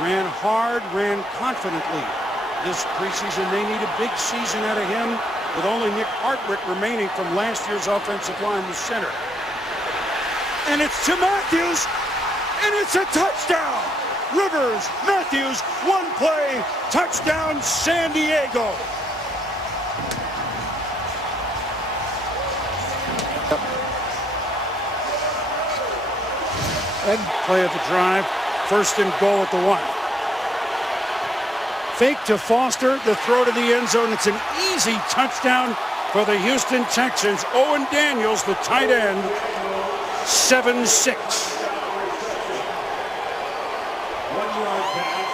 Ran hard, ran confidently. This preseason, they need a big season out of him, with only Nick Hartwick remaining from last year's offensive line, the center. And it's to Matthews, and it's a touchdown! Rivers, Matthews, one play, touchdown, San Diego! And play of the drive, first and goal at the 1. Fake to Foster, the throw to the end zone. It's an easy touchdown for the Houston Texans. Owen Daniels, the tight end, 7-6. 1 yard pass.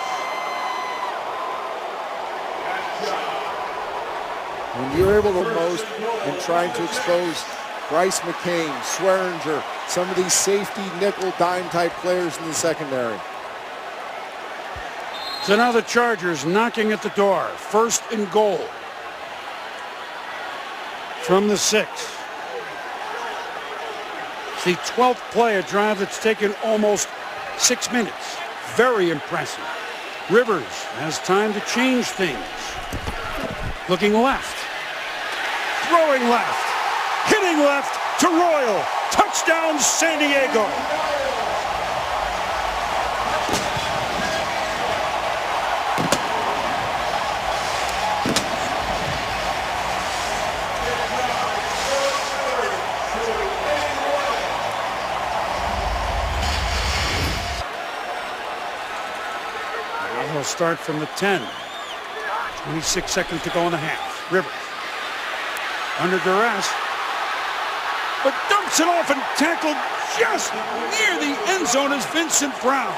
When you're able to most and trying to expose Bryce McCain, Swearinger, some of these safety nickel dime type players in the secondary. So now the Chargers knocking at the door. First and goal from the 6. It's the 12th play, a drive that's taken almost 6 minutes. Very impressive. Rivers has time to change things. Looking left. Throwing left. Hitting left to Royal. Touchdown, San Diego. He'll start from the 10. 26 seconds to go in the half. Rivers under duress, but dumps it off and tackled just near the end zone is Vincent Brown.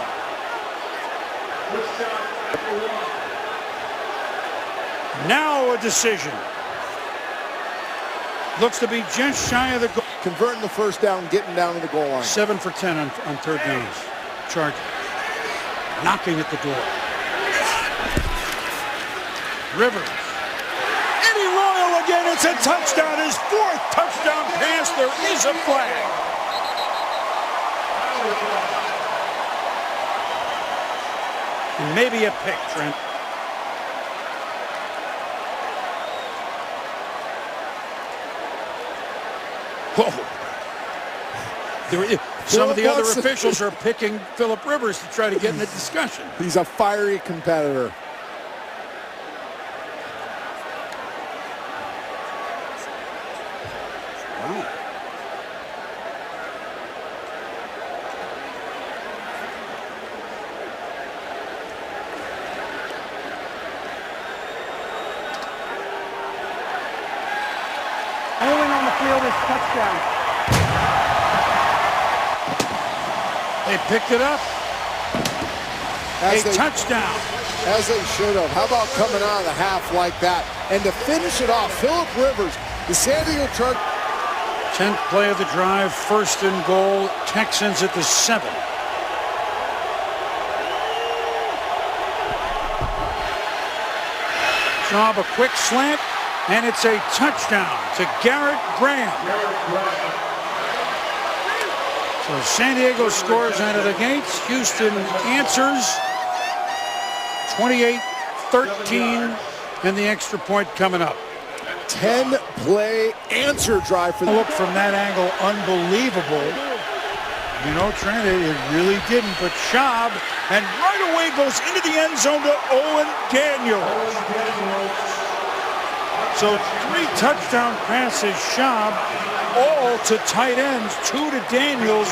Now a decision. Looks to be just shy of the goal. Converting the first down, getting down to the goal line. 7 for 10 on third downs. Chargers knocking at the door. Rivers. Eddie Royal again. It's a touchdown. His 4th touchdown pass. There is a flag. And maybe a pick, Trent. Whoa. Some of the other officials are picking Phillip Rivers to try to get in the discussion. He's a fiery competitor. Only on the field is touchdown. They picked it up. Touchdown. As they should have. How about coming out of the half like that? And to finish it off, Phillip Rivers, the San Diego Chargers. 10th play of the drive, first and goal. Texans at the 7. Job a quick slant, and it's a touchdown to Garrett Graham. So San Diego scores out of the gates. Houston answers 28-13, and the extra point coming up. 10-play answer drive for the look from that angle, unbelievable. You know, Trent, it really didn't, but Schaub, and right away goes into the end zone to Owen Daniels. So 3 touchdown passes, Schaub, all to tight ends, 2 to Daniels,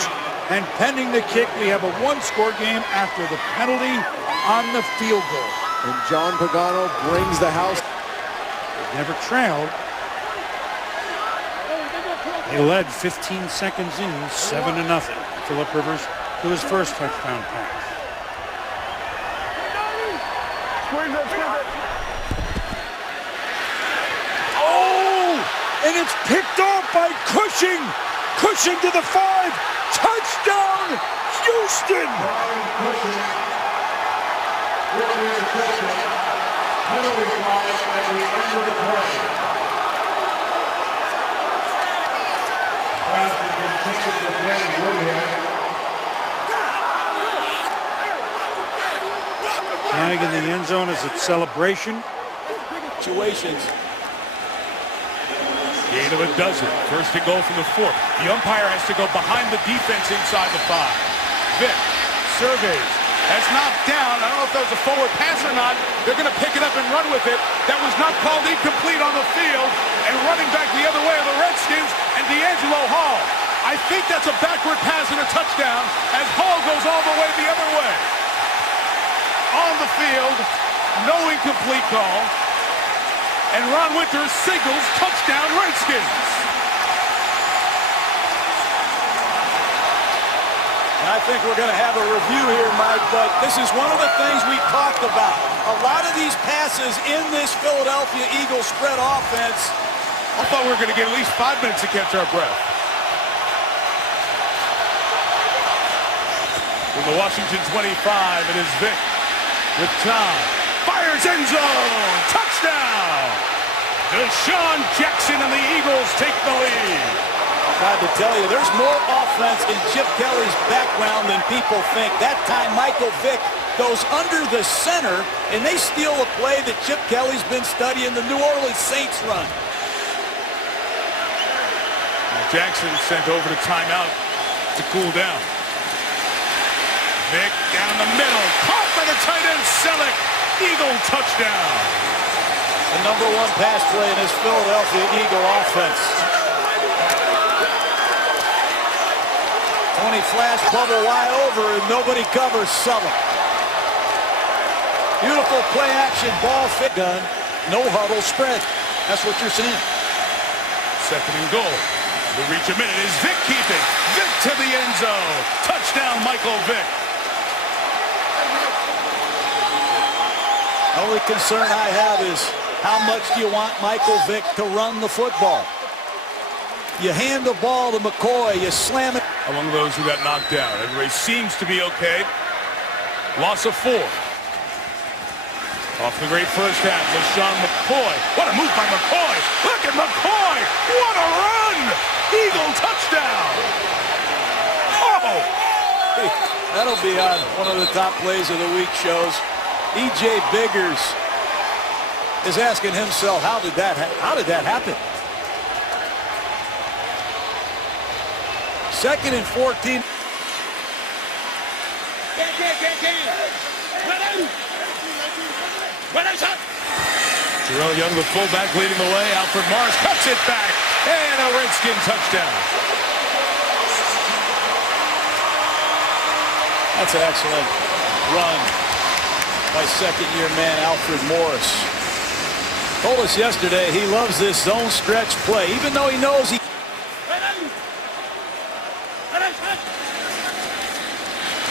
and pending the kick, we have a 1-score game after the penalty on the field goal. And John Pagano brings the house. Never trailed. They led 15 seconds in, 7-0. Phillip Rivers to his first touchdown pass. Oh, and it's picked off by Cushing. Cushing to the 5. Touchdown, Houston. Flag in the end zone as it's celebration. Situations. Gain of a dozen. First and goal from the 4. The umpire has to go behind the defense inside the 5. Vick surveys. Has knocked down. I don't know if that was a forward pass or not. They're going to pick it up and run with it. That was not called incomplete on the field. And running back the other way are the Redskins and D'Angelo Hall. I think that's a backward pass and a touchdown as Hall goes all the way the other way. On the field, no incomplete call. And Ron Winters signals touchdown Redskins. I think we're going to have a review here, Mike, but this is one of the things we talked about. A lot of these passes in this Philadelphia Eagles spread offense. I thought we were going to get at least 5 minutes to catch our breath. From the Washington 25, it is Vick with time. Fires end zone. Touchdown. Deshaun Jackson and the Eagles take the lead. Tried to tell you, there's more offense in Chip Kelly's background than people think. That time, Michael Vick goes under the center, and they steal a play that Chip Kelly's been studying the New Orleans Saints run. Jackson sent over to timeout to cool down. Vick down the middle, caught by the tight end Selleck. Eagle touchdown. The #1 pass play in this Philadelphia Eagle offense. 20 flash bubble wide over and nobody covers Selleck. Beautiful play action ball fit gun. No huddle spread. That's what you're seeing. Second and goal. We reach a minute. Is Vick keeping? Vick to the end zone. Touchdown Michael Vick. The only concern I have is how much do you want Michael Vick to run the football? You hand the ball to McCoy, you slam it. Among those who got knocked down, everybody seems to be okay. Loss of 4. Off the great first half, LaShawn McCoy. What a move by McCoy. Look at McCoy. What a run. Eagle touchdown. Oh. Hey, that'll be on one of the top plays of the week shows. E.J. Biggers is asking himself, how did that happen? Second and 14. Terrell Young, the fullback, leading the way. Alfred Morris cuts it back. And a Redskin touchdown. That's an excellent run by second-year man Alfred Morris. Told us yesterday he loves this zone stretch play, even though he knows he...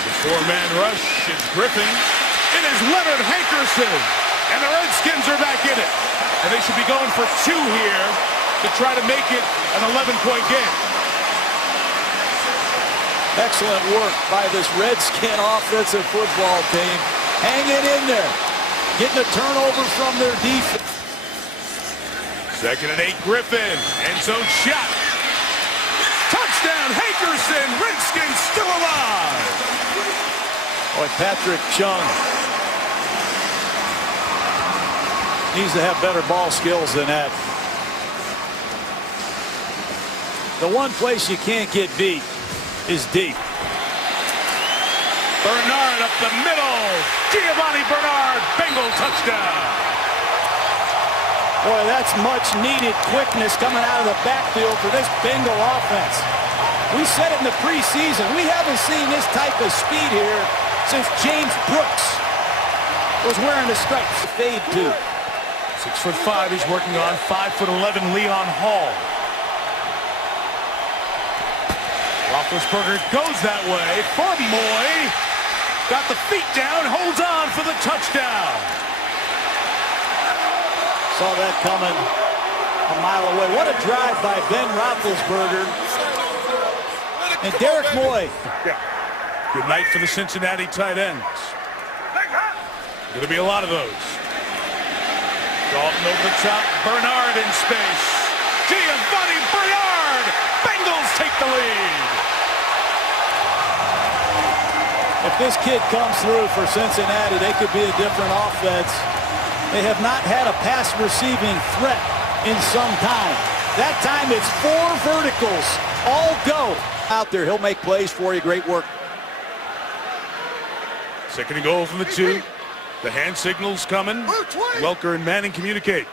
The 4-man rush. It's Griffin. It is Leonard Hankerson. And the Redskins are back in it. And they should be going for 2 here to try to make it an 11-point game. Excellent work by this Redskin offensive football team. Hanging in there. Getting a turnover from their defense. Second and 8, Griffin. End zone shot. Touchdown, Hankerson. Redskins still alive. Boy, Patrick Chung needs to have better ball skills than that. The one place you can't get beat is deep. Bernard up the middle. Giovanni Bernard, Bengal touchdown. Boy, that's much needed quickness coming out of the backfield for this Bengal offense. We said it in the preseason. We haven't seen this type of speed here since James Brooks was wearing the stripes. Fade to. 6'5", he's working on 5'11", Leon Hall. Roethlisberger goes that way for Moy. Got the feet down, holds on for the touchdown. Saw that coming a mile away. What a drive by Ben Roethlisberger. And Derek Moy. Good night for the Cincinnati tight ends. Going to be a lot of those. Dalton over the top. Bernard in space. Giovanni Bernard. Bengals take the lead. If this kid comes through for Cincinnati, they could be a different offense. They have not had a pass receiving threat in some time. That time it's 4 verticals, all go. Out there, he'll make plays for you. Great work. Second and goal from the 2. The hand signal's coming. Welker and Manning communicate.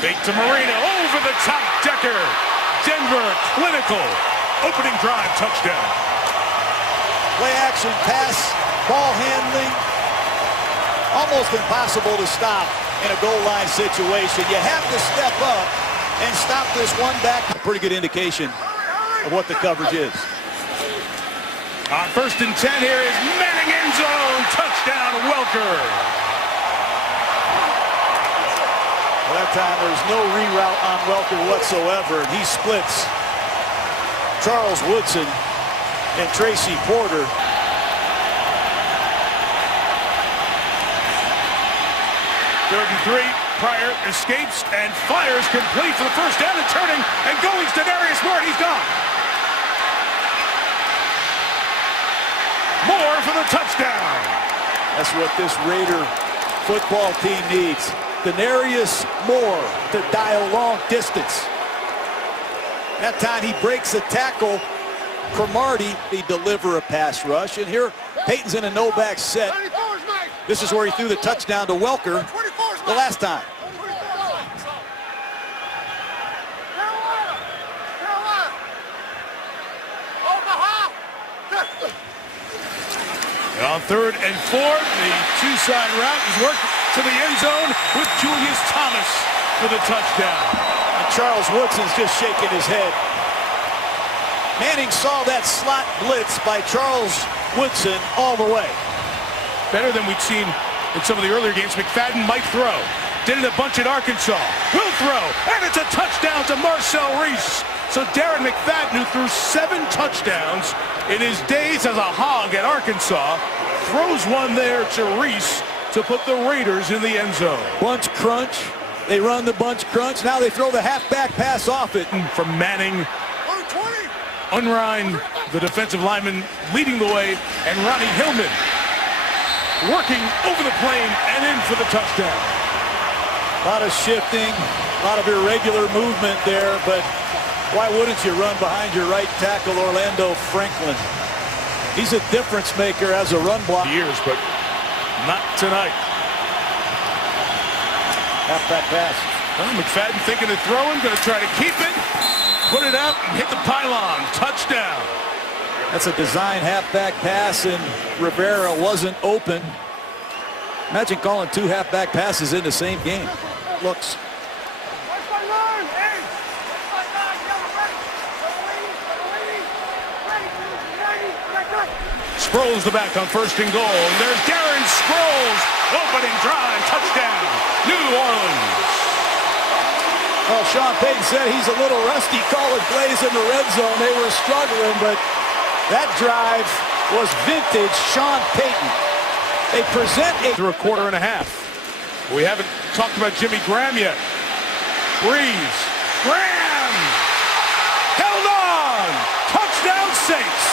Fake to Marino, over the top, Decker. Denver, clinical. Opening drive, touchdown. Play action pass, ball handling. Almost impossible to stop in a goal line situation. You have to step up and stop this one back. A pretty good indication of what the coverage is. On 1st and 10, here is Manning, end zone. Touchdown, Welker. Well, that time there's no reroute on Welker whatsoever. He splits Charles Woodson and Tracy Porter. Third and 3. Pryor escapes and fires complete for the first down and turning and going to Darius Moore. He's gone. Moore for the touchdown. That's what this Raider football team needs. Denarius Moore to dial long distance. That time he breaks a tackle. Cromartie, he deliver a pass rush. And here, Peyton's in a no-back set. This is where he threw the touchdown to Welker the last time. And on 3rd and 4, the 2-side route is worked to the end zone with Julius Thomas for the touchdown. And Charles Woodson's just shaking his head. Manning saw that slot blitz by Charles Woodson all the way. Better than we'd seen in some of the earlier games. McFadden might throw. Did it a bunch at Arkansas. Will throw. And it's a touchdown to Marcel Reese. So Darren McFadden, who threw 7 touchdowns in his days as a Hog at Arkansas, throws one there to Reese to put the Raiders in the end zone. Bunch crunch. They run the bunch crunch. Now they throw the halfback pass off it. From Manning. Unrein, the defensive lineman, leading the way, and Ronnie Hillman working over the plane and in for the touchdown. A lot of shifting, a lot of irregular movement there, but why wouldn't you run behind your right tackle, Orlando Franklin? He's a difference maker as a run block. Years, but not tonight. Halfback pass. Well, McFadden thinking of throwing, going to try to keep it, put it up, and hit the pylon. Touchdown. That's a design halfback pass, and Rivera wasn't open. Imagine calling 2 halfback passes in the same game. Looks. Sproles the back on 1st and goal. And there's Darren Sproles. Opening drive. Touchdown. New Orleans. Well, Sean Payton said he's a little rusty calling plays in the red zone. They were struggling, but that drive was vintage Sean Payton. They present through a quarter and a half. We haven't talked about Jimmy Graham yet. Breeze. Graham! Held on! Touchdown Saints!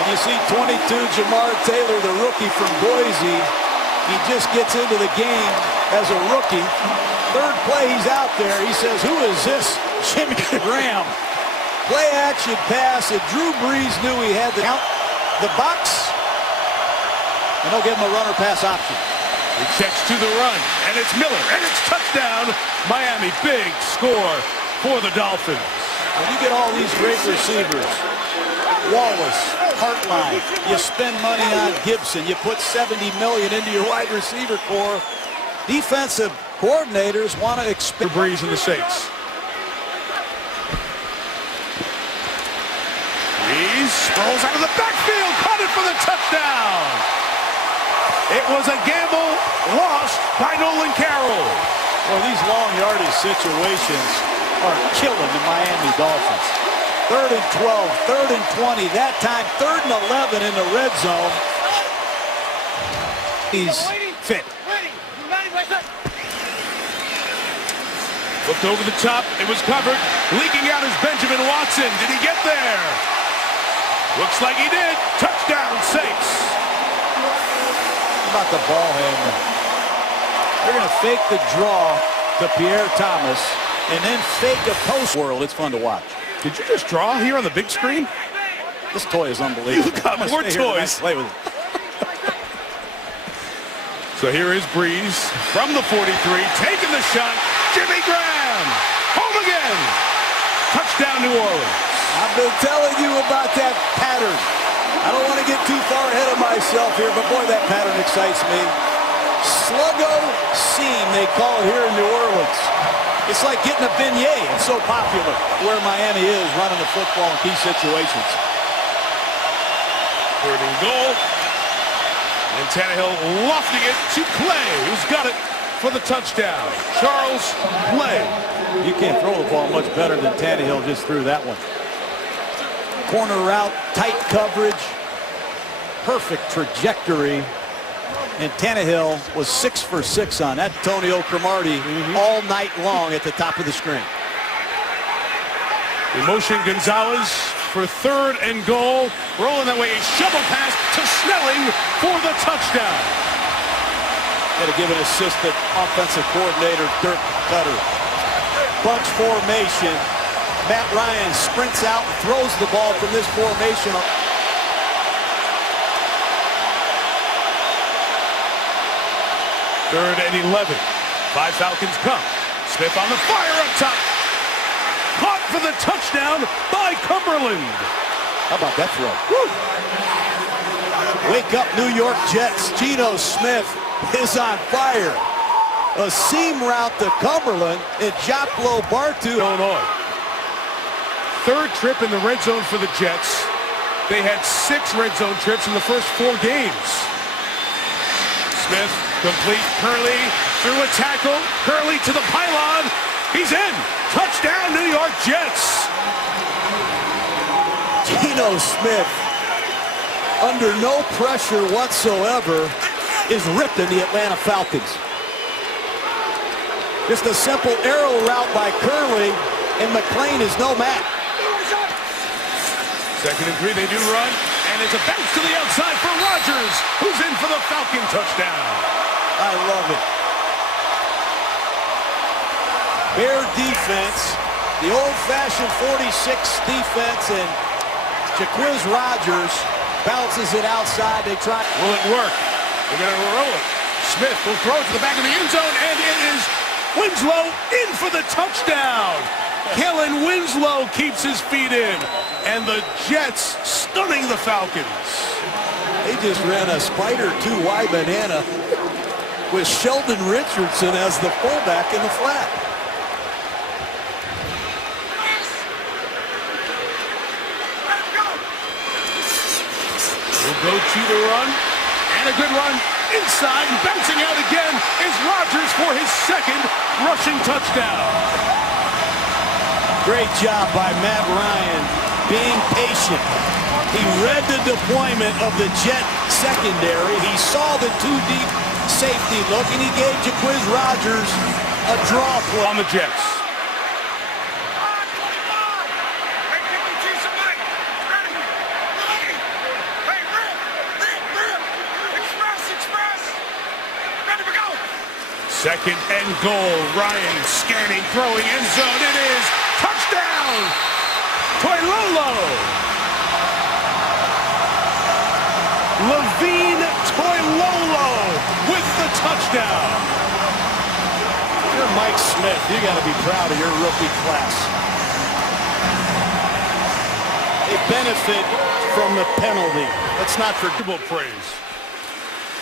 And you see 22, Jamar Taylor, the rookie from Boise. He just gets into the game as a rookie. 3rd play, he's out there. He says, who is this Jimmy Graham? Play action pass, and Drew Brees knew he had the count, the box, and they'll give him a runner pass option. He checks to the run, and it's Miller, and it's touchdown. Miami, big score for the Dolphins. When you get all these great receivers, Wallace, Hartline, you spend money on Gibson, you put $70 million into your wide receiver core. Defensive coordinators want to expect Breeze and the Saints. Breeze rolls out of the backfield, caught it for the touchdown. It was a gamble lost by Nolan Carroll. Well, these long yardage situations are killing the Miami Dolphins. 3rd and 12, 3rd and 20. That time, 3rd and 11 in the red zone. He's fit. Looked over the top. It was covered. Leaking out is Benjamin Watson. Did he get there? Looks like he did. Touchdown, Saints. How about the ball handler? They're going to fake the draw to Pierre Thomas and then fake a post world. It's fun to watch. Did you just draw here on the big screen? This toy is unbelievable. You've got more toys. Play with it. So here is Breeze from the 43, taking the shot. Jimmy Graham, home again. Touchdown, New Orleans. I've been telling you about that pattern. I don't want to get too far ahead of myself here, but boy, that pattern excites me. Sluggo seam, they call it here in New Orleans. It's like getting a beignet. It's so popular where Miami is running the football in key situations. Third and goal. And Tannehill lofting it to Clay, who's got it for the touchdown. Charles Clay. You can't throw the ball much better than Tannehill just threw that one. Corner route, tight coverage, perfect trajectory. And Tannehill was 6 for 6 on that. Antonio Cromartie all night long at the top of the screen. Motion Gonzalez for third and goal. Rolling that way, a shovel pass to Snelling for the touchdown. Got to give an assist to offensive coordinator Dirk Cutter. Bunch formation. Matt Ryan sprints out and throws the ball from this formation. Third and 11. 5 Falcons come. Smith on the fire up top. Caught for the touchdown by Cumberland. How about that throw? Woo. Wake up, New York Jets. Geno Smith is on fire. A seam route to Cumberland and Joplo Bartu. Illinois. Third trip in the red zone for the Jets. They had 6 red zone trips in the first 4 games. Smith complete. Curley through a tackle. Curley to the pylon. He's in. Touchdown, New York Jets. Geno Smith, under no pressure whatsoever, is ripped in the Atlanta Falcons. Just a simple arrow route by Curley, and McClain is no match. Second and 3, they do run, and it's a bounce to the outside for Rodgers, who's in for the Falcon touchdown. I love it. Bear defense, the old-fashioned 46 defense, and Jaquiz Rodgers bounces it outside. They try. Will it work? They're going to roll it. Smith will throw it to the back of the end zone, and it is Winslow in for the touchdown. Kellen Winslow keeps his feet in, and the Jets stunning the Falcons. They just ran a spider 2-Y banana with Sheldon Richardson as the fullback in the flat. Will go to the run, and a good run inside, and bouncing out again is Rodgers for his second rushing touchdown. Great job by Matt Ryan being patient. He read the deployment of the Jet secondary. He saw the 2-deep safety look, and he gave Jaquiz Rodgers a draw play. On the Jets. Second and goal. Ryan scanning, throwing end zone. It is touchdown. Toilolo. Levine Toilolo with the touchdown. You're Mike Smith. You got to be proud of your rookie class. They benefit from the penalty. Let's not forget. Praise.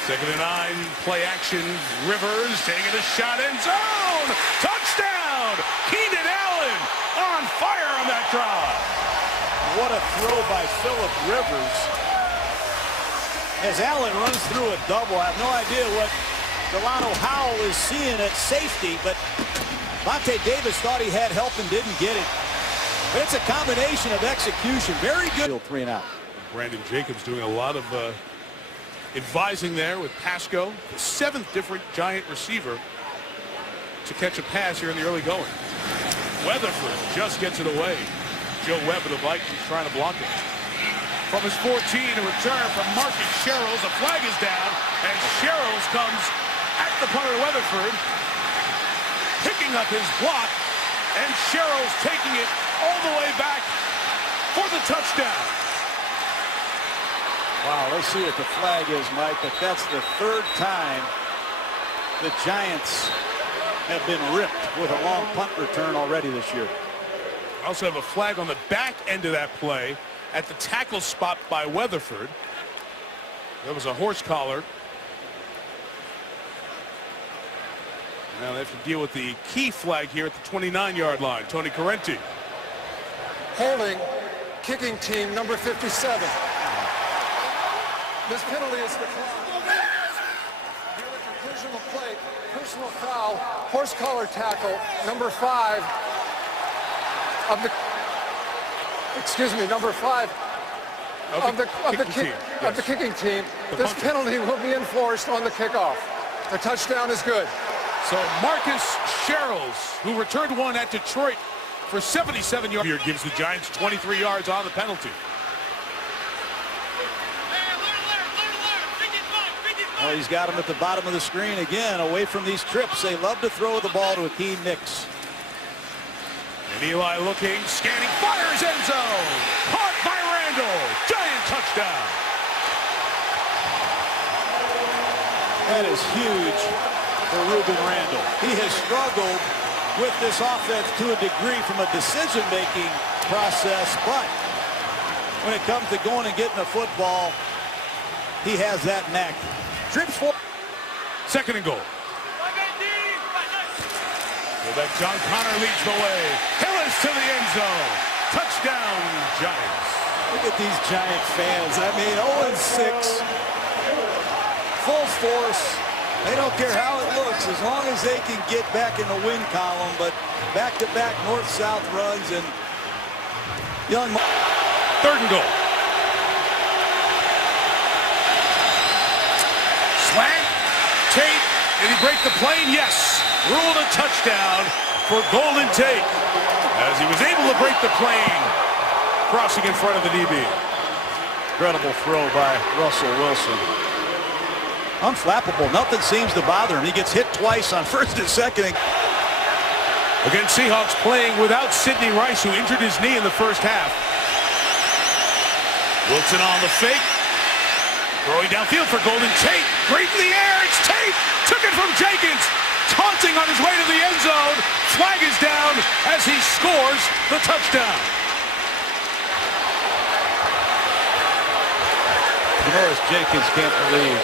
Second and 9, play action. Rivers taking a shot in zone. Touchdown. Keenan Allen on fire on that drive. What a throw by Phillip Rivers. As Allen runs through a double, I have no idea what Delano Howell is seeing at safety, but Vontae Davis thought he had help and didn't get it. But it's a combination of execution. Very good. 3 and out. Brandon Jacobs doing a lot of advising there with Pasco, the 7th different Giant receiver to catch a pass here in the early going. Weatherford just gets it away. Joe Webb of the Vikings trying to block it. From his 14, a return from Marcus Sherrills. A flag is down, and Sherrills comes at the punter Weatherford, picking up his block, and Sherrills taking it all the way back for the touchdown. Wow, let's see what the flag is, Mike, but that's the third time the Giants have been ripped with a long punt return already this year. Also have a flag on the back end of that play at the tackle spot by Weatherford. There was a horse collar. Now they have to deal with the key flag here at the 29-yard line. Tony Correnti. Holding kicking team number 57. This penalty is declined. Near the conclusion of play, personal foul, horse collar tackle, number 5 of the, number 5 of the kicking team. This penalty will be enforced on the kickoff. The touchdown is good. So Marcus Sherrills, who returned one at Detroit for 77 yards, here gives the Giants 23 yards on the penalty. Well, he's got him at the bottom of the screen again, away from these trips. They love to throw the ball to Akeem Nicks. And Eli looking, scanning, fires end zone. Caught by Randall. Giant touchdown. That is huge for Ruben Randall. He has struggled with this offense to a degree from a decision-making process, but when it comes to going and getting the football, he has that knack. Trips for second and goal. So that John Connor leads the way. Hillis to the end zone. Touchdown, Giants. Look at these Giant fans. I mean, 0-6. Full force. They don't care how it looks as long as they can get back in the win column. But back-to-back north-south runs and young. Third and goal. Slant. Tate. Did he break the plane? Yes. Ruled a touchdown for Golden Tate as he was able to break the plane, crossing in front of the DB. Incredible throw by Russell Wilson. Unflappable. Nothing seems to bother him. He gets hit twice on first and second. Again, Seahawks playing without Sidney Rice, who injured his knee in the first half. Wilson on the fake. Throwing downfield for Golden Tate. Great in the air. It's Tate. Took it from Jenkins. Taunting on his way to the end zone. Flag is down as he scores the touchdown. Norris Jenkins can't believe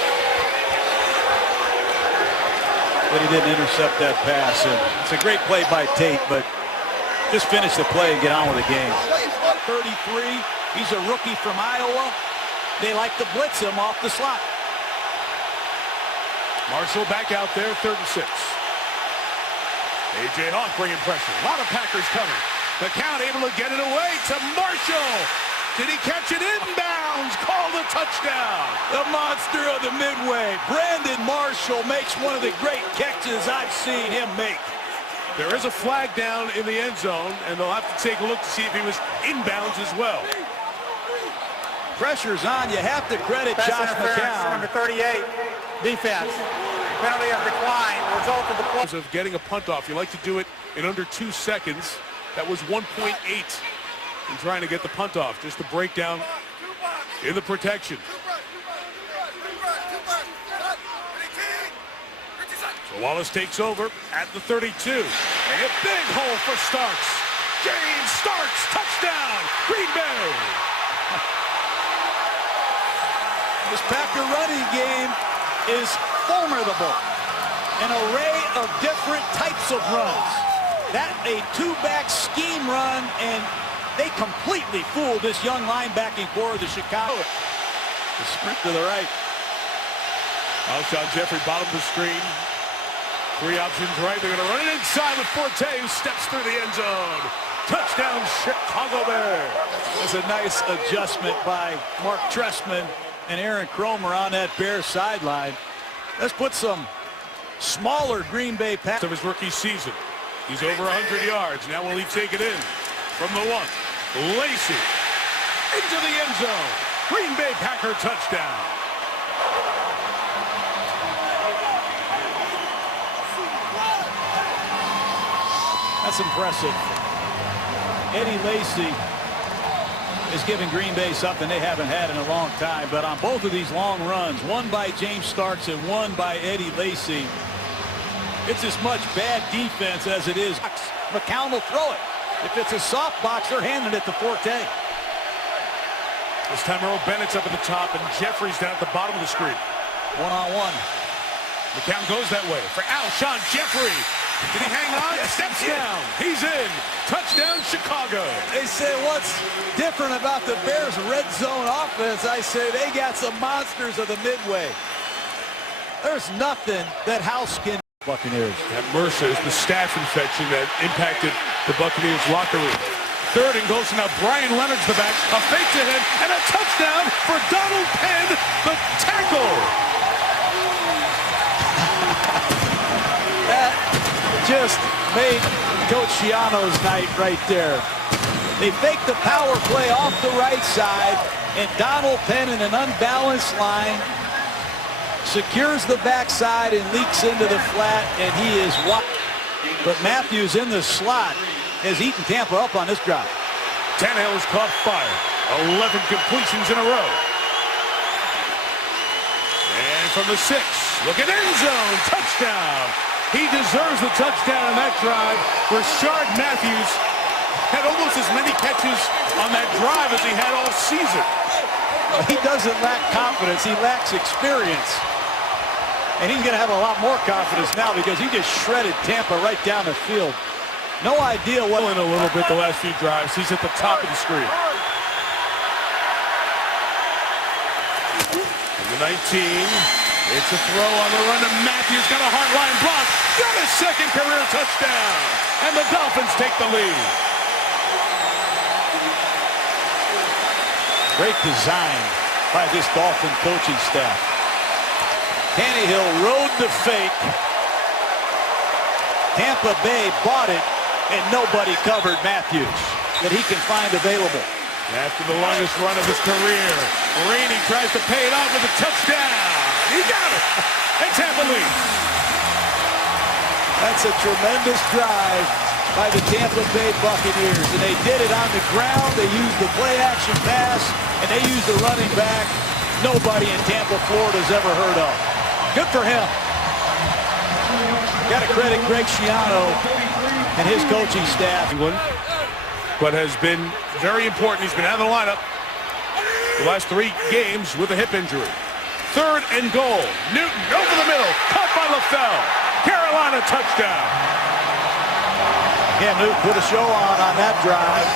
that he didn't intercept that pass. And it's a great play by Tate, but just finish the play and get on with the game. 33. He's a rookie from Iowa. They like to blitz him off the slot. Marshall back out there, 3rd and 6. A.J. Hawk bringing pressure. A lot of Packers coming. The count able to get it away to Marshall. Did he catch it inbounds? Called a touchdown. The monster of the Midway, Brandon Marshall, makes one of the great catches I've seen him make. There is a flag down in the end zone, and they'll have to take a look to see if he was inbounds as well. Pressure's on. You have to credit Josh McCown. Number 38, defense. Penalty of decline, result of the play. Of getting a punt off, you like to do it in under 2 seconds. That was 1.8 in trying to get the punt off, just to break down in the protection. So Wallace takes over at the 32. And a big hole for Starks. James Starks, touchdown, Green Bay. This Packer running game is formidable. An array of different types of runs. That a two-back scheme run, and they completely fooled this young linebacking core of the Chicago. The sprint to the right. Alshon Jeffrey, bottom of the screen. 3 options right. They're going to run it inside with Forte, who steps through the end zone. Touchdown, Chicago Bears. That's a nice adjustment by Mark Trestman and Aaron Cromer on that Bears sideline. Let's put some smaller Green Bay Packers of his rookie season. He's over 100 yards. Now will he take it in from the 1? Lacy into the end zone. Green Bay Packer touchdown. That's impressive. Eddie Lacy is giving Green Bay something they haven't had in a long time. But on both of these long runs, one by James Starks and one by Eddie Lacy, it's as much bad defense as it is. McCown will throw it. If it's a soft box, they're handing it to Forte. This time Earl Bennett's up at the top and Jeffries down at the bottom of the screen. One-on-one. McCown goes that way for Alshon Jeffrey. Did he hang on? Steps down. He's in. Touchdown, Chicago. They say what's different about the Bears' red zone offense? I say they got some monsters of the midway. There's nothing that House can. Buccaneers. That MRSA is the staph infection that impacted the Buccaneers locker room. Third and goes to now Brian Leonard's the back. A fake to him and a touchdown for Donald Penn, the tackle. That just made Coach Schiano's night right there. They faked the power play off the right side, and Donald Penn in an unbalanced line secures the backside and leaks into the flat, and he is wide. But Matthews in the slot has eaten Tampa up on this drive. Tannehill has caught fire. 11 completions in a row. And from the 6, look at end zone, touchdown. He deserves the touchdown on that drive. Rashard Matthews had almost as many catches on that drive as he had all season. He doesn't lack confidence, he lacks experience. And he's going to have a lot more confidence now because he just shredded Tampa right down the field. No idea what. In a little bit the last few drives. He's at the top of the screen. And the 19. It's a throw on the run to Matthews. Got a hard line block. Got a second career touchdown. And the Dolphins take the lead. Great design by this Dolphin coaching staff. Tannehill rode the fake. Tampa Bay bought it, and nobody covered Matthews that he can find available. After the longest run of his career, Rainey tries to pay it off with a touchdown. He got it. And Tampa leads. That's a tremendous drive by the Tampa Bay Buccaneers, and they did it on the ground. They used the play-action pass, and they used the running back nobody in Tampa, Florida's ever heard of. Good for him. Got to credit Greg Schiano and his coaching staff. But has been very important. He's been out of the lineup the last 3 games with a hip injury. Third and goal. Newton over the middle. Caught by LaFell. Carolina touchdown. Cam Newton put a show on that drive.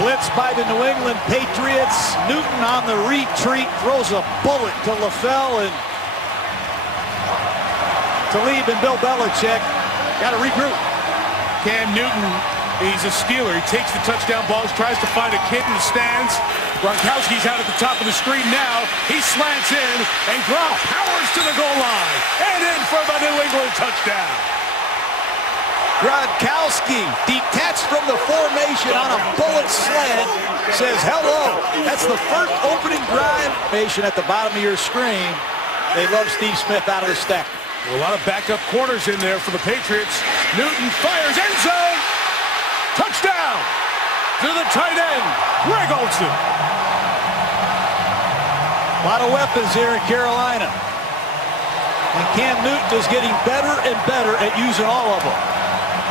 Blitz by the New England Patriots. Newton on the retreat throws a bullet to LaFell, and Talib and Bill Belichick got to regroup. Cam Newton, he's a Steeler. He takes the touchdown balls, tries to find a kid in the stands. Gronkowski's out at the top of the screen now. He slants in, and Gronk powers to the goal line. And in for the New England touchdown. Gronkowski, detached from the formation on a bullet slant, says hello. That's the first opening drive. At the bottom of your screen. They love Steve Smith out of the stack. A lot of backup corners in there for the Patriots. Newton fires, end zone. Touchdown to the tight end, Greg Olsen. A lot of weapons here in Carolina. And Cam Newton is getting better and better at using all of them.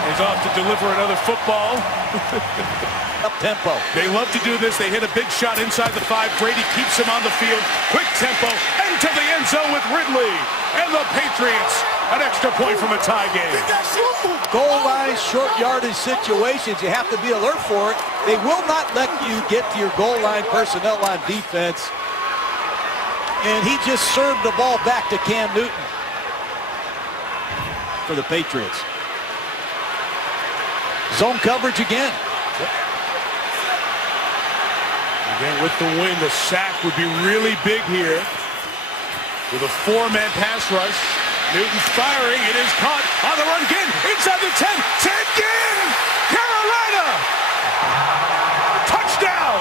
He's off to deliver another football. Up tempo. They love to do this. They hit a big shot inside the 5. Brady keeps him on the field. Quick tempo into the end zone with Ridley. And the Patriots, an extra point from a tie game. Goal line, short yardage situations, you have to be alert for it. They will not let you get to your goal line personnel on defense. And he just served the ball back to Cam Newton for the Patriots. Zone coverage again. Again, with the win, the sack would be really big here. With a 4-man pass rush. Newton's firing. It is caught on the run again. Inside the 10. 10 again. Carolina. Touchdown.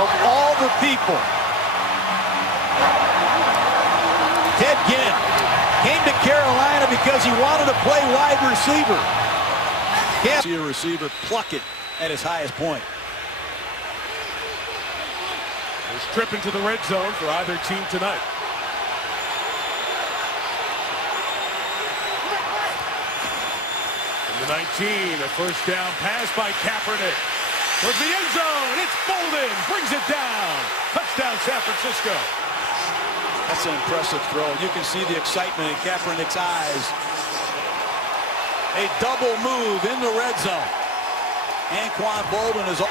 Of all the people, Ted Ginn came to Carolina because he wanted to play wide receiver. Can't see a receiver pluck it at his highest point. This trip into the red zone for either team tonight. From the 19, a first down pass by Kaepernick. Towards the end zone, it's Bolden, brings it down. Touchdown, San Francisco. That's an impressive throw. You can see the excitement in Kaepernick's eyes. A double move in the red zone. Anquan Bolden is...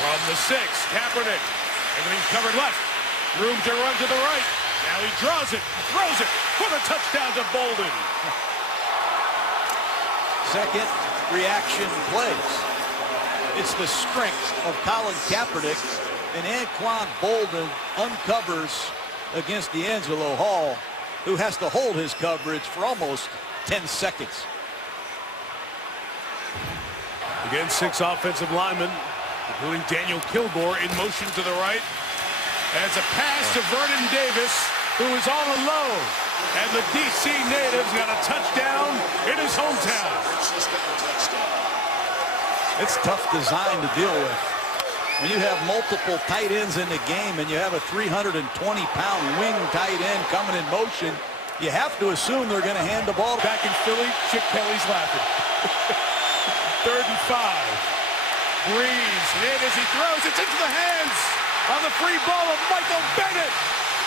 From the 6, Kaepernick. Everything's covered left. Room to run to the right. Now he draws it, throws it for the touchdown to Bolden. Second reaction plays. It's the strength of Colin Kaepernick, and Anquan Bolden uncovers against D'Angelo Hall, who has to hold his coverage for almost 10 seconds. Again, 6 offensive linemen, including Daniel Kilgore, in motion to the right. And it's a pass to Vernon Davis, who is all alone. And the D.C. native's got a touchdown in his hometown. It's tough design to deal with. When you have multiple tight ends in the game and you have a 320-pound wing tight end coming in motion, you have to assume they're going to hand the ball. Back in Philly, Chip Kelly's laughing. 3rd and 5. Breeze, and as he throws, it's into the hands on the free ball of Michael Bennett.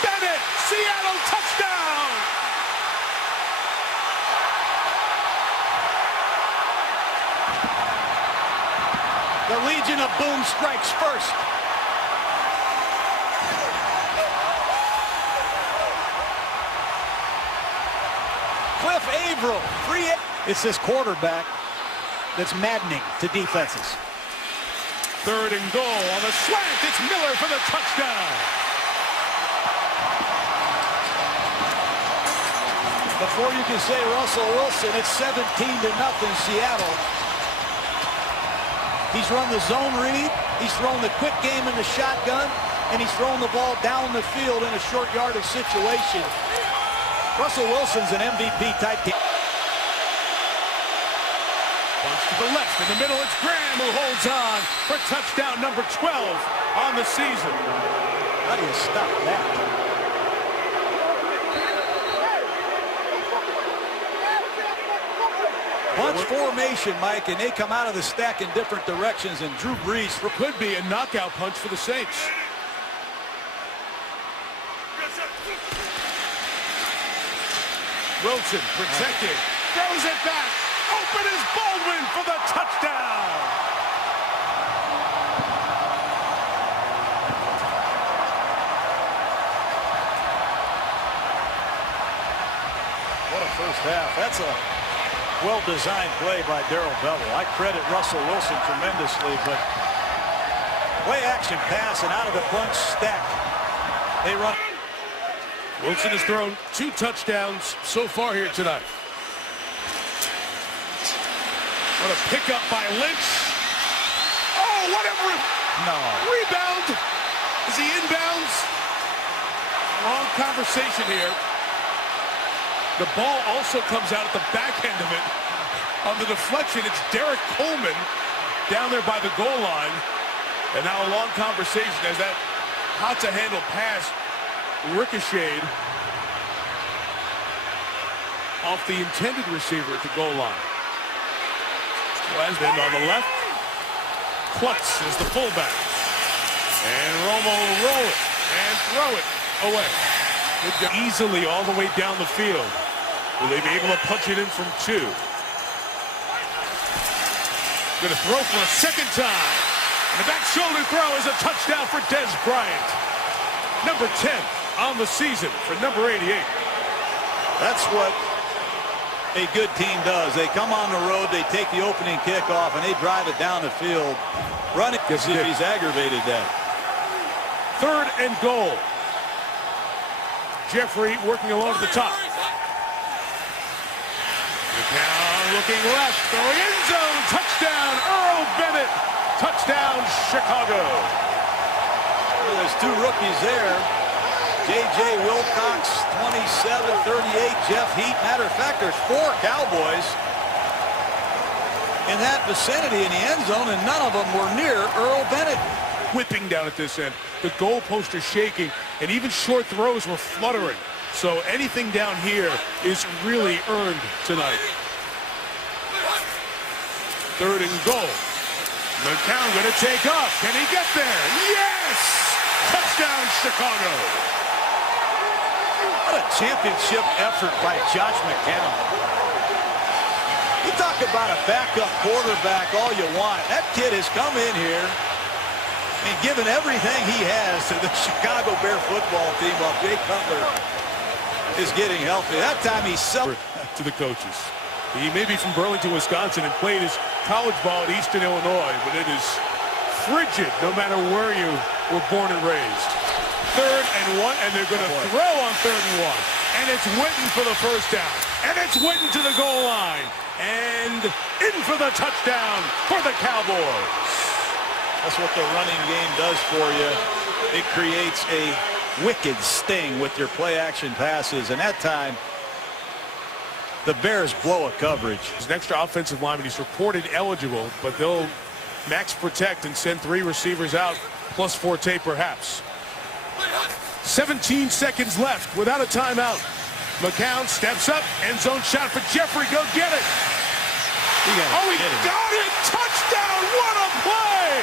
Bennett, Seattle touchdown! The Legion of Boom strikes first. Cliff Averill, free. It's this quarterback that's maddening to defenses. 3rd and goal on the slant. It's Miller for the touchdown. Before you can say Russell Wilson, it's 17-0 Seattle. He's run the zone read, he's thrown the quick game in the shotgun, and he's thrown the ball down the field in a short yardage situation. Russell Wilson's an MVP type game. Bunch to the left, in the middle it's Graham who holds on for touchdown number 12 on the season. How do you stop that? Bunch formation, Mike, and they come out of the stack in different directions, and Drew Brees could be a knockout punch for the Saints. Wilson protected, throws it back. Open is Baldwin for the touchdown. What a first half. That's a well-designed play by Darrell Bevel. I credit Russell Wilson tremendously, but play-action pass and out of the bunch stack. They run. Wilson has thrown 2 touchdowns so far here tonight. What a pickup by Lynch. Oh, whatever. No. Rebound. Is he inbounds? Long conversation here. The ball also comes out at the back end of it. On the deflection, it's Derek Coleman down there by the goal line. And now a long conversation as that hot-to-handle pass ricocheted off the intended receiver at the goal line. Then on the left, Klutz is the fullback. And Romo will roll it and throw it away. Easily all the way down the field. Will they be able to punch it in from 2? Going to throw for a second time. And the back shoulder throw is a touchdown for Dez Bryant. Number 10 on the season for number 88. That's what a good team does. They come on the road, they take the opening kickoff, and they drive it down the field, running as if he's aggravated that. 3rd and goal. Jeffrey working along at the top. McCown looking left, throwing end zone, touchdown, Earl Bennett, touchdown, Chicago. Well, there's 2 rookies there. J.J. Wilcox, 27-38, Jeff Heat. Matter of fact, there's 4 Cowboys in that vicinity in the end zone, and none of them were near Earl Bennett. Whipping down at this end. The goalposts are shaking, and even short throws were fluttering. So anything down here is really earned tonight. 3rd and goal. McCown going to take off. Can he get there? Yes! Touchdown, Chicago. What a championship effort by Josh McCown. You talk about a backup quarterback all you want. That kid has come in here and given everything he has to the Chicago Bear football team while Jay Cutler is getting healthy. That time he's to the coaches. He may be from Burlington, Wisconsin, and played his college ball at Eastern Illinois, but it is frigid no matter where you were born and raised. 3rd and 1, and they're going to throw on 3rd and 1. And it's Witten for the first down. And it's Witten to the goal line. And in for the touchdown for the Cowboys. That's what the running game does for you. It creates a wicked sting with your play-action passes. And that time, the Bears blow a coverage. He's an extra offensive lineman. He's reported eligible, but they'll max protect and send 3 receivers out, plus 4 tape perhaps. 17 seconds left without a timeout. McCown steps up, end zone shot for Jeffrey. Go get it. He got it. Touchdown. What a play.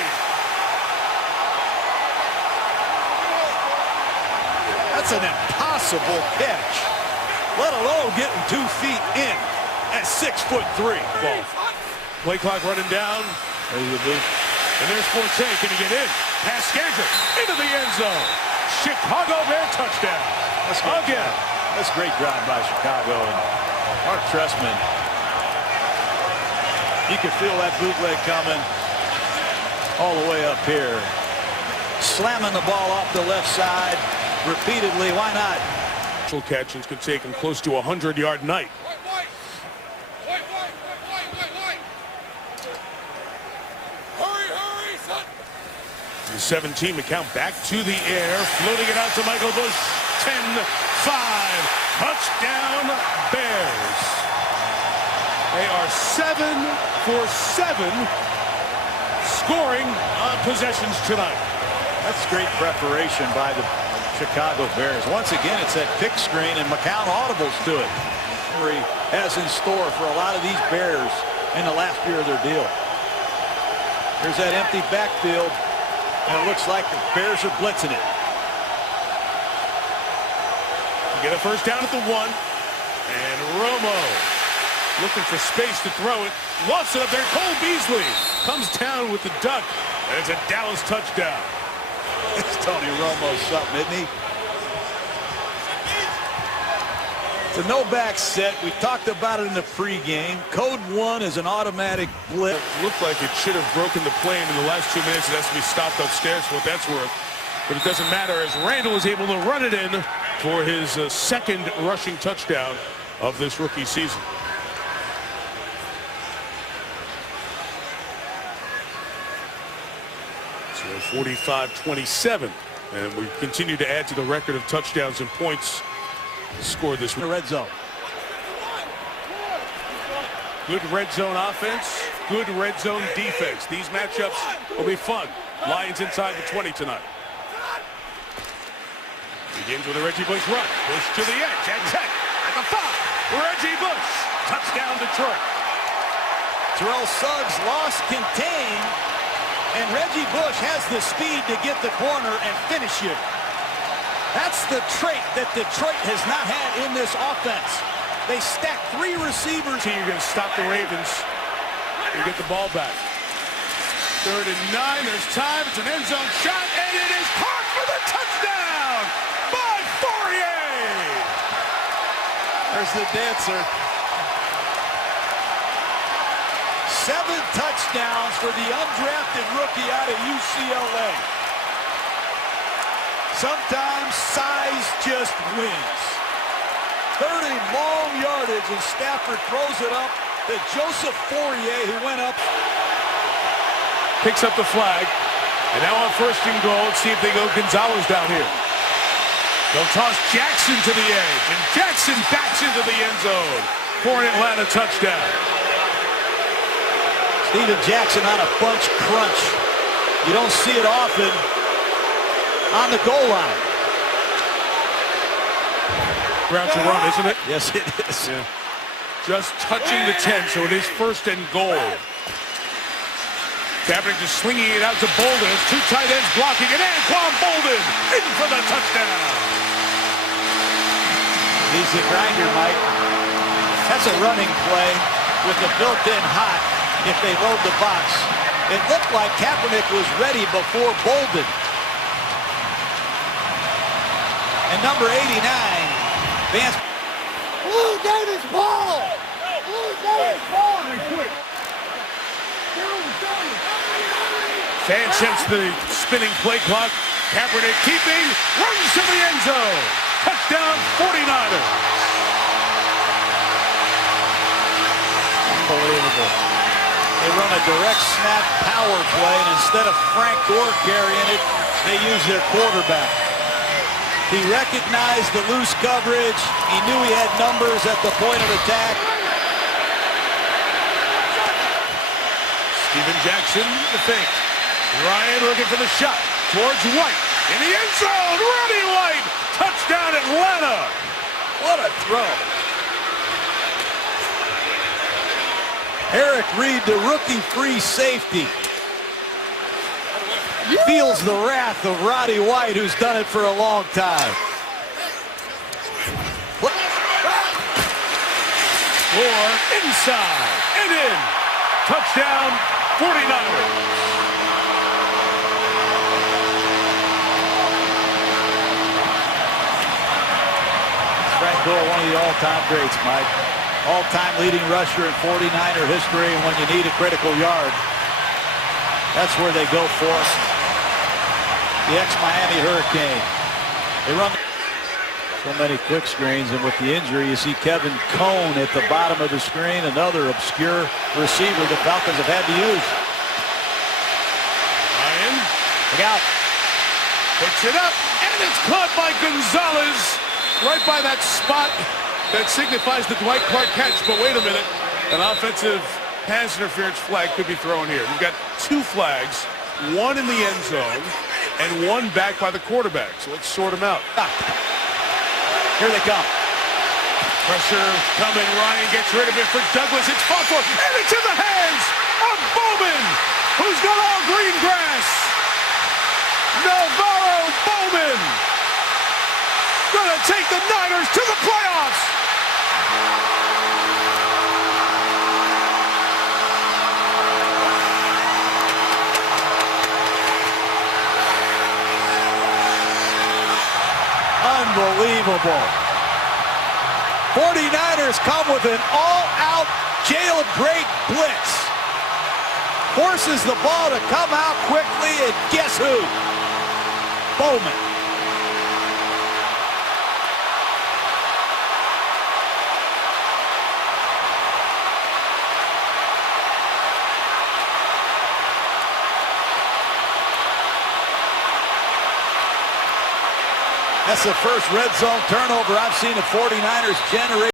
That's an impossible catch, let alone getting 2 feet in at 6'3". Ball. Play clock running down. There's the boot. And there's Forte. Can he get in? Pass Skandrick into the end zone. Chicago Bear touchdown. Again. That's a great drive by Chicago. And Mark Trestman, you can feel that bootleg coming all the way up here. Slamming the ball off the left side repeatedly. Why not? Catches could take him close to a 100-yard night. The 17, McCown back to the air, floating it out to Michael Bush. 10-5, touchdown Bears. They are 7 for 7 scoring on possessions tonight. That's great preparation by the Chicago Bears. Once again, it's that pick screen, and McCown audibles to it. Henry has in store for a lot of these Bears in the last year of their deal. There's that empty backfield, and it looks like the Bears are blitzing it. Get a first down at the 1, and Romo looking for space to throw it. Lost it up there. Cole Beasley comes down with the duck, and it's a Dallas touchdown. It's Tony Romo something, isn't he? It's a no-back set. We talked about it in the pregame. Code 1 is an automatic blitz. It looked like it should have broken the plane in the last 2 minutes. It has to be stopped upstairs for what that's worth. But it doesn't matter as Randall is able to run it in for his second rushing touchdown of this rookie season. So 45-27, and we continue to add to the record of touchdowns and points scored this week. Red zone. Good red zone offense, good red zone defense. These matchups will be fun. Lions inside the 20 tonight. Begins with a Reggie Bush run. Bush to the edge and check at the 5. Reggie Bush. Touchdown Detroit. Terrell Suggs lost contain, and Reggie Bush has the speed to get the corner and finish you. That's the trait that Detroit has not had in this offense. They stack 3 receivers. You're going to stop the Ravens and get the ball back. 3rd and 9. There's time. It's an end zone shot, and it is caught for the touchdown by Fourier. There's the dancer. 7 touchdowns for the undrafted rookie out of UCLA. Sometimes size just wins. 30 long yardage, and Stafford throws it up to Joseph Fourier, who went up. Picks up the flag. And now on 1st and goal, let's see if they go Gonzalez down here. They'll toss Jackson to the edge, and Jackson backs into the end zone for an Atlanta touchdown. Steven Jackson on a bunch crunch. You don't see it often on the goal line. Ground to run, isn't it? Yes, it is. Yeah. Just touching the 10, so it is 1st and goal. Kaepernick just slinging it out to Bolden. It's 2 tight ends blocking it. Anquan Bolden in for the touchdown. He's the grinder, Mike. That's a running play with a built-in hot if they load the box. It looked like Kaepernick was ready before Bolden. And number 89, Vance. Blue Davis ball! Blue Davis ball! Fan sets the spinning play clock. Kaepernick keeping, runs to the end zone. Touchdown 49ers. Unbelievable. They run a direct snap power play, and instead of Frank Gore carrying it, they use their quarterback. He recognized the loose coverage. He knew he had numbers at the point of attack. Steven Jackson, the fake. Ryan looking for the shot towards White. In the end zone, Roddy White. Touchdown Atlanta. What a throw. Eric Reed, the rookie free safety, feels the wrath of Roddy White, who's done it for a long time. Moore inside and in. Touchdown 49ers. Frank Gore, one of the all-time greats, Mike. All-time leading rusher in 49er history, and when you need a critical yard, that's where they go for us. The ex-Miami Hurricane. They run so many quick screens, and with the injury, you see Kevin Cone at the bottom of the screen, another obscure receiver the Falcons have had to use. Ryan, Look out. picks it up, and it's caught by Gonzalez right by that spot that signifies the Dwight Clark catch. But wait a minute, an offensive pass interference flag could be thrown here. We've got 2 flags, one in the end zone and one back by the quarterback. So let's sort them out. Here they come. Pressure coming. Ryan gets rid of it for Douglas. It's fought for, and it's in the hands of Bowman, who's got all green grass. Navarro Bowman gonna take the Niners to the playoffs. Unbelievable. 49ers come with an all-out jailbreak blitz. Forces the ball to come out quickly, and guess who? Bowman. That's the first red zone turnover I've seen the 49ers generate.